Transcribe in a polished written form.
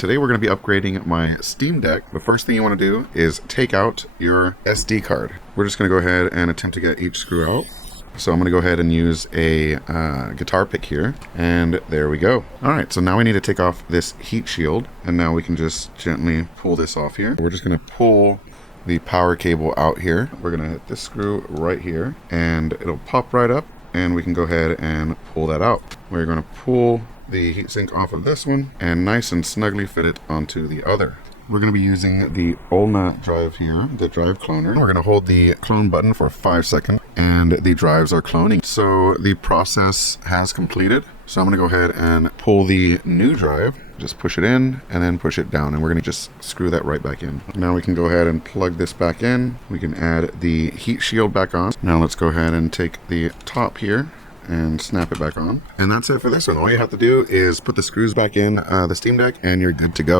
Today we're going to be upgrading my Steam Deck. The first thing you want to do is take out your SD card. We're just going to go ahead and attempt to get each screw out. So I'm going to go ahead and use a guitar pick here, and there we go. Alright, so now we need to take off this heat shield, and now we can just gently pull this off here. We're just going to pull the power cable out here. We're going to hit this screw right here, and it'll pop right up, and we can go ahead and pull that out. We're going to pull the heatsink off of this one, and nice and snugly fit it onto the other. We're going to be using the ULNA drive here, the drive cloner. We're going to hold the clone button for 5 seconds, and the drives are cloning. So the process has completed. So I'm going to go ahead and pull the new drive, just push it in, and then push it down, and we're going to just screw that right back in. Now we can go ahead and plug this back in. We can add the heat shield back on. Now let's go ahead and take the top here and snap it back on. And that's it for this one. All you have to do is put the screws back in the Steam Deck, and you're good to go.